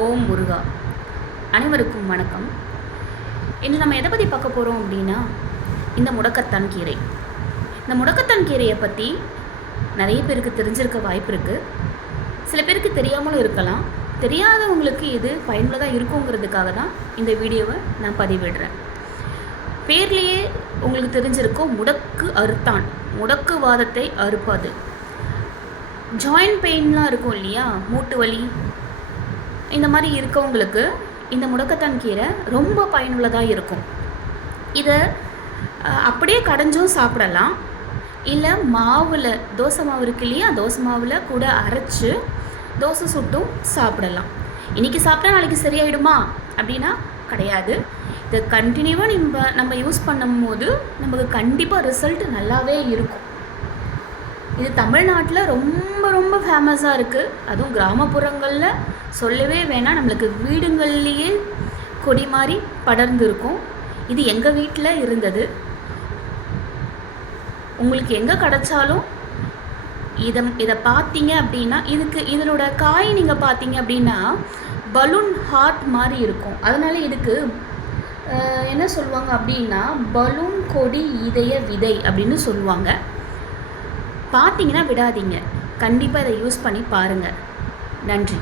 ஓம் முருகா. அனைவருக்கும் வணக்கம். இன்று நம்ம எதை பற்றி பார்க்க போகிறோம் அப்படின்னா, இந்த முடக்கத்தான் கீரை. இந்த முடக்கத்தான் கீரையை பற்றி நிறைய பேருக்கு தெரிஞ்சிருக்க வாய்ப்பு இருக்குது. சில பேருக்கு தெரியாமலும் இருக்கலாம். தெரியாதவங்களுக்கு இது பயனுள்ளதாக இருக்குங்கிறதுக்காக தான் இந்த வீடியோவை நான் பதிவிடுறேன். பேர்லேயே உங்களுக்கு தெரிஞ்சிருக்கும், முடக்கு அறுத்தான், முடக்கு வாதத்தை அறுப்பது. ஜாயின்ட் பெயின்லாம் இருக்கும் இல்லையா, மூட்டு வலி, இந்த மாதிரி இருக்கவங்களுக்கு இந்த முடக்கத்தான் கீரை ரொம்ப பயனுள்ளதாக இருக்கும். இதை அப்படியே கடைஞ்சும் சாப்பிடலாம், இல்லை மாவில், தோசை மாவு இருக்கு இல்லையா, தோசை மாவில் கூட அரைச்சி தோசை சுட்டும் சாப்பிடலாம். இன்றைக்கி சாப்பிட்டா நாளைக்கு சரியாயிடுமா அப்படின்னா கிடையாது. இதை கண்டினியூவாக நம்ம யூஸ் பண்ணும்போது நமக்கு கண்டிப்பாக ரிசல்ட் நல்லாவே இருக்கும். இது தமிழ்நாட்டில் ரொம்ப ரொம்ப ஃபேமஸாக இருக்குது. அதுவும் கிராமப்புறங்களில் சொல்லவே வேணாம், நம்மளுக்கு வீடுங்கள்லேயே கொடி மாதிரி படர்ந்து இருக்கும். இது எங்கள் வீட்டில் இருந்தது. உங்களுக்கு எங்கே கிடச்சாலும் இதை பார்த்தீங்க அப்படின்னா, இதனோட காய் நீங்கள் பார்த்தீங்க அப்படின்னா பலூன் ஹார்ட் மாதிரி இருக்கும். அதனால் இதுக்கு என்ன சொல்லுவாங்க அப்படின்னா, பலூன் கொடி இதய விதை அப்படின்னு சொல்லுவாங்க. பார்த்தீங்கன்னா விடாதீங்க, கண்டிப்பாக இதை யூஸ் பண்ணி பாருங்கள். நன்றி.